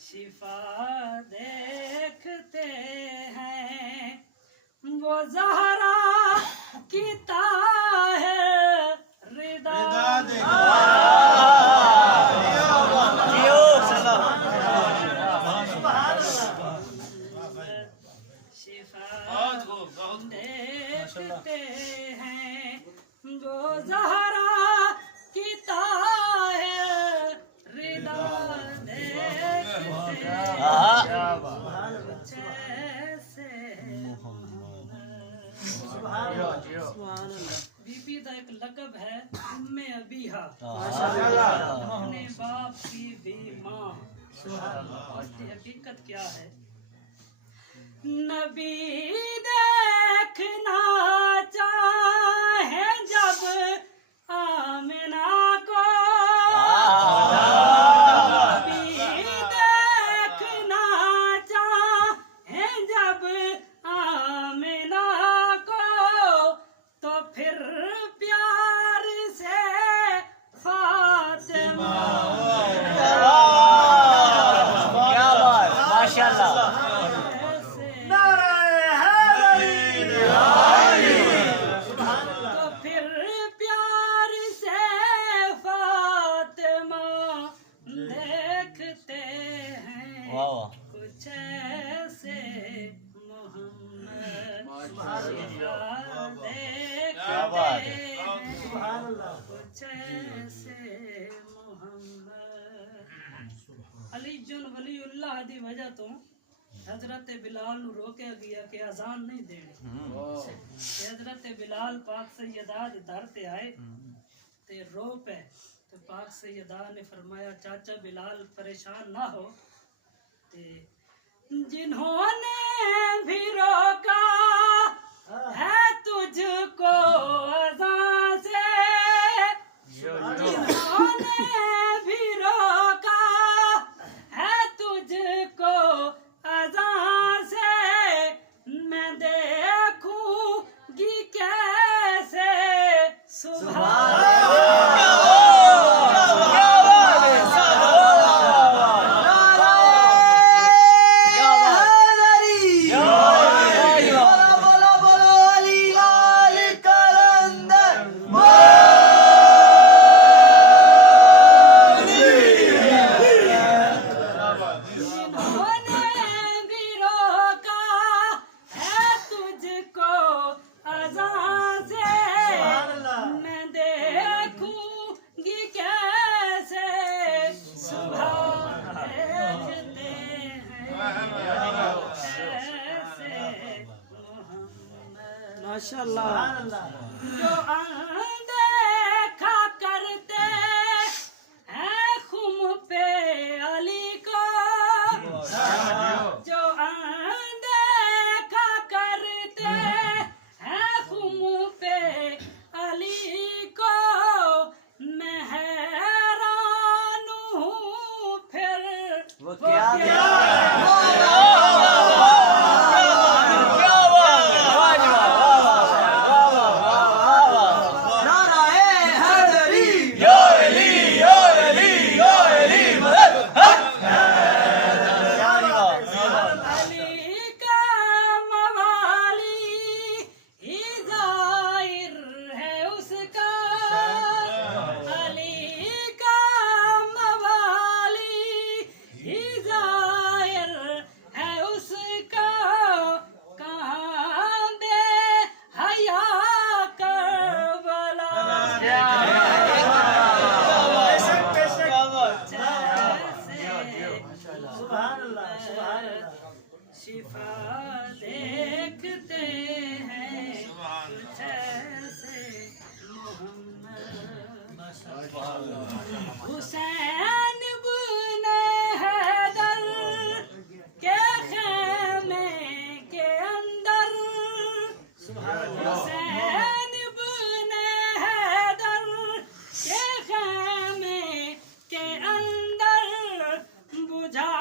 शिफा देखते हैं वो ज़हरा की रिदा देखते हैं जो ज़हरा की रिदा देखते बीबी का एक लक़ब है उम्मे अबीहा, अपने बाप की भी माँ। उसकी हकीकत क्या है? नबी देखना चाहे जब आमिना को, नबी देखना चाहे जब आमिना को, तो फिर प्यार से फातिमा। क्या बात, माशाल्लाह। कुछ ऐसे मोहम्मद कुछ ऐसे मोहम्मद अली जुन वलीउल्लाह दी वजह तो हजरत बिलाल नु रोके गया कि अजान नहीं देनी। हजरत बिलाल पाक सैयदा दे दर ते आए ते रो पे, तो पाक सैयदा ने फरमाया चाचा बिलाल परेशान ना हो, जिन्होंने भी रोका है तुझको अज़ान से, जिन्होंने भी रोका है तुझको अज़ान से, मैं देखूंगी कैसे सुबह। माशाअल्लाह। जो अनदेखा करते हैं खुम पे अली को, जो अनदेखा करते हैं खुम पे अली को, मैं हैरान हूँ फिर वो क्या शिफा देखते हैं कुछ ऐसे मोहम्मद। हुसैन बुने हैदर के खेमे के अंदर, हुसैन बुने हैदर के खेमे के अंदर बुझा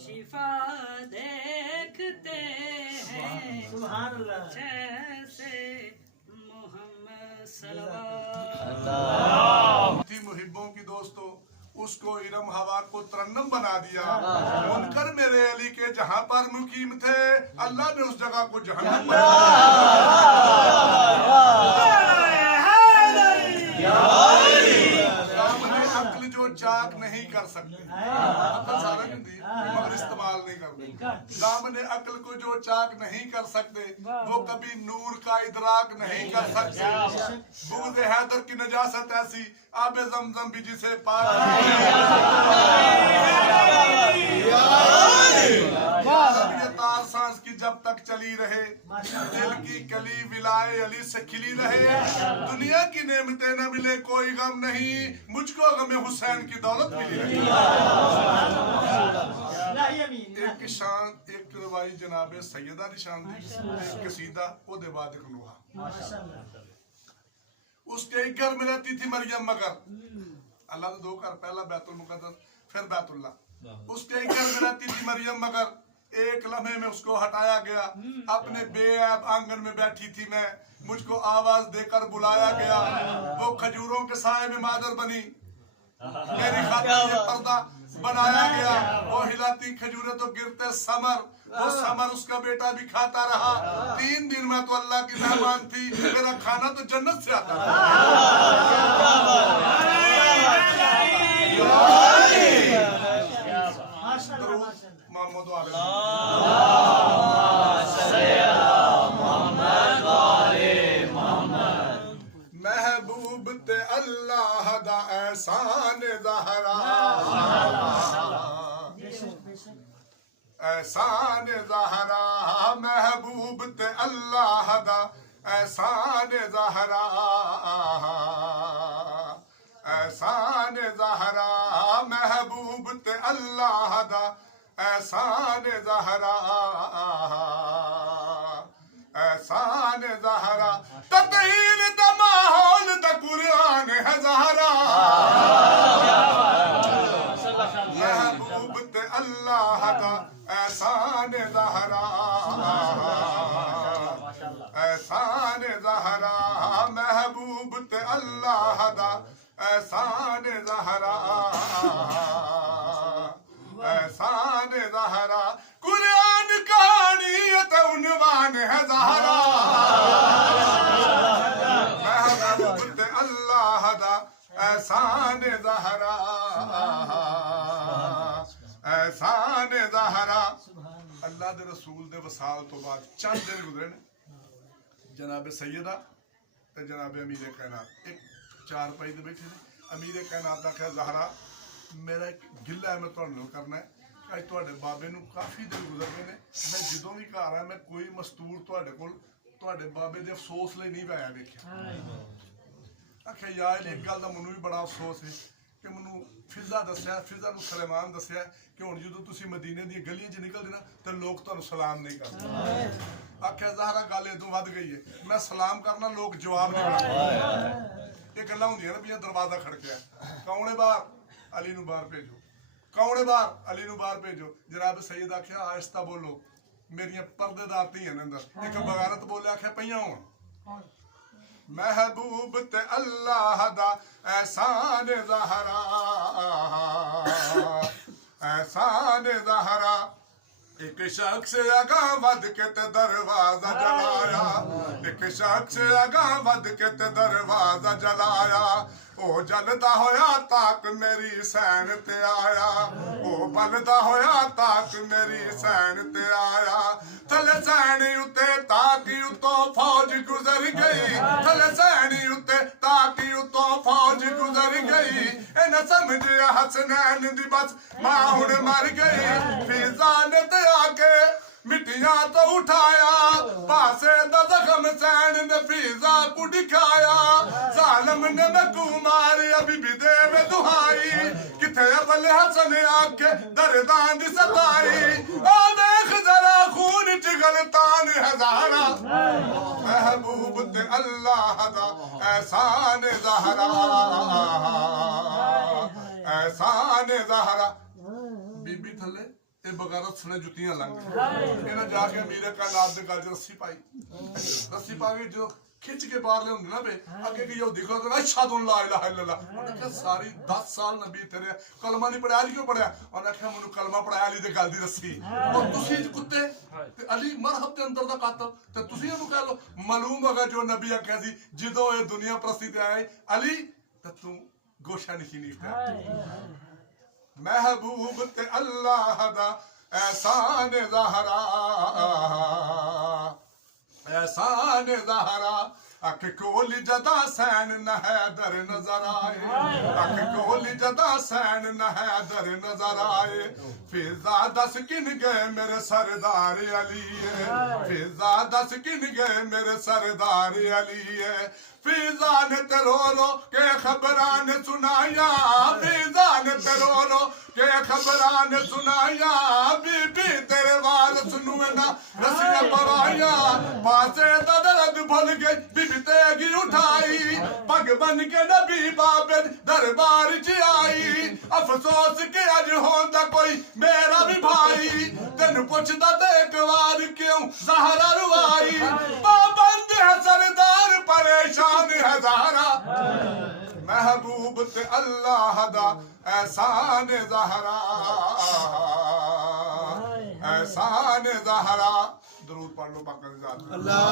शिफा दे दिखते हैं जैसे मोहम्मद सल्लल्लाहु थी मुहिब्बों की दोस्तों, उसको इरम हवा को तरन्नम बना दिया। मुनकर मेरे अली के जहां पर मुकीम थे, अल्लाह ने उस जगह को जहन्नम बना दिया। सामने अक्ल जो चाक नहीं कर सकते, अक्ल सारा नहीं दी मगर इस्तेमाल नहीं करते। सामने अक्ल को जो चाक नहीं कर सकते, वो कभी नूर का इदराक नहीं कर सकते। बुग़्ज़ हैदर की नजासत ऐसी, आबे ज़मज़म भी जिसे पाक ये तार सांस की जब तक चली रहे, दिल की कली विलाए अली से खिली रहे। दुनिया की नेमतें न मिले कोई गम नहीं, मुझको गम हुसैन की दौलत मिली रही। एक शान एक रवाई जनाबे सैयदा निशान दी, एक कसीदा ओदे बाद एक नोहा। उसके एक घर में रहती थी मरियम मगर, अल्लाह ने दो घर, पहला बैतुल मुकद्दस फिर बैतुल्लाह। उसके एक घर में रहती थी मरियम मगर, एक लम्हे में उसको हटाया गया। अपने बेऐब आंगन में बैठी थी मैं, मुझको आवाज देकर बुलाया गया। वो खजूरों के साए में मादर बनी, मेरी खातिर ये पर्दा बनाया गया। वो हिलाती खजूरें तो गिरते समर, वो समर उसका बेटा भी खाता रहा। 3 दिन में तो अल्लाह की मेहमान थी, मेरा खाना तो जन्नत से आता था। मोहम्मद महबूब ते अल्लाह दा एहसान ज़हरा, एहसान ज़हरा महबूब ते अल्लाह दा एहसान ज़हरा, एहसान ज़हरा महबूब ते अल्लाह दा एहसान ज़हरा, एहसान ज़हरा ततहीर दा माहौल दा कुरान है ज़हरा। महबूब ते अल्लाह दा एहसान ज़हरा, एहसान ज़हरा महबूब ते अल्लाह दा एहसान ज़हरा, एहसान ज़हरा कुरान कहानी ते उन्वान है ज़हरा। महबूब ते अल्लाह दा एहसान ज़हरा, एहसान ज़हरा। अल्लाह दे रसूल दे वसाल तो बाद चंद दिन गुजरे ने, जनाबे सैयदा ते जनाबे अमीर कायनात एक चार पाई दे बैठे ने। अमीर कायनात आख्या ज़हरा मेरा एक गिला है, मैं तुहानू करना है। अज तुहाडे बाबे नू काफी दिन गुजर गए ने, मैं जदों भी घर आया मैं कोई मस्तूर तुहाडे कोल तुहाडे बाबे दे अफसोस लई नहीं पाया देखिया। आख्या यार एक गल दा मैनू भी बड़ा अफसोस है कि मैनू फिजा दस्या, फिजा नू सुलेमान दस्या कि हुण जदों तुसीं मदीने दी गलियां च निकलदे ना ते लोग तुहानू सलाम नहीं करदे। आख्या ज़हरा गल इदों वध गई है, मैं सलाम करना लोग जवाब नहीं देंदे। ये गल्लां हुंदियां ने भी दरवाजा खड़किया, कौन है बाहर? अली नू बाहर भेजो। कौन है बाहर? अली नू बाहर भेजो। जनाब सैयद आख्या आहिस्ता बोलो, मेरियां पर्देदार धीआं ने अंदर। एक बगारत बोले आख्या पईयां होण। महबूब ते अल्लाह दा एहसान ज़हरा, एहसान ज़हरा। एक शख्स अगा वध के ते दरवाजा जलाया, एक शख्स अगा वध के ते दरवाजा जलाया। ओ जलदा होया ताक मेरी सैन ते आया, ओ बलदा होया ताक मेरी सैन ते आया। थले सैनी उते ताकी उतो फौज गुजर गई, थले सैनी उते ताकी उतो फौज गुजर गई। इन समझिया हसनैन दी बस मां हुण मर गई। फिजा ने ते आके मिट्टियां तो उठाया, पासे दा जख्म सैन ने फिजा को दिखाया। जालिम ने मकू मारी अभी भी देवे दुहाई, किथे अबल हसन आके दरदां दी सताई। ओ देख जरा खून च गलतान है ज़हरा, महबूब ते अल्लाह दा एहसान ज़हरा, एहसान ज़हरा। बीबी थले ਇਹ ਬਗੈਰ ਸੁਣੇ ਜੁੱਤੀਆਂ ਲੰਘ ਇਹਨਾਂ ਜਾ ਕੇ ਅਮੀਰ ਕਾਇਨਾਤ ਦੇ ਗਲ 'ਚ ਰੱਸੀ ਪਾਈ ਰੱਸੀ ਪਾ ਕੇ ਜੋ खिंच के बाहर ले होंगे ना बे आगे की जो दिखो तो अशहदु ला इलाहा इल्लल्लाह उन्होंने कहा सारी 10 साल नबी तेरे कलमा नहीं पढ़ाया क्यों पढ़ाया उन्होंने कहा मैंने कलमा पढ़ाया अली दे गल दी रस्सी और तुसी कुत्ते ते अली मरहब के अंदर दा कातल ते तुसी इहनू कह लो मालूम होगा जो नबी आख्या सी जदों ये दुनिया प्रस्ती ते आए अली ते तू गोशा नशीनी कर महबूब ते अल्लाह दा एहसान ज़हरा एहसान ज़हरा अख कोली जदा सैन न हैदर नजर आए अख कोली जदा सैन न हैदर नजर आए फिजा दस किन गए मेरे सरदार अली फिजा दस किन गए मेरे सरदार अली फिजा ने तेरो के खबरां ने सुनाया फिजा ने तेरो के खबरां ने सुनाया बीबी तेरे वारस नुए ना रसिया पराया पासे दा दर्द भूल गई बीबी तेगी उठाई पग बन के नबी बाबे दरबार च आई अफसोस के अज होंदा कोई मेरा भी भाई तेन पुछदा ते एक बार क्यों ज़हरा रुआई पाबंद है सरदार परेशान है ज़हरा महबूब ते अल्लाह दा एहसान ज़हरा एहसान ज़हरा दरूद पढ़ लो बाकी अल्लाह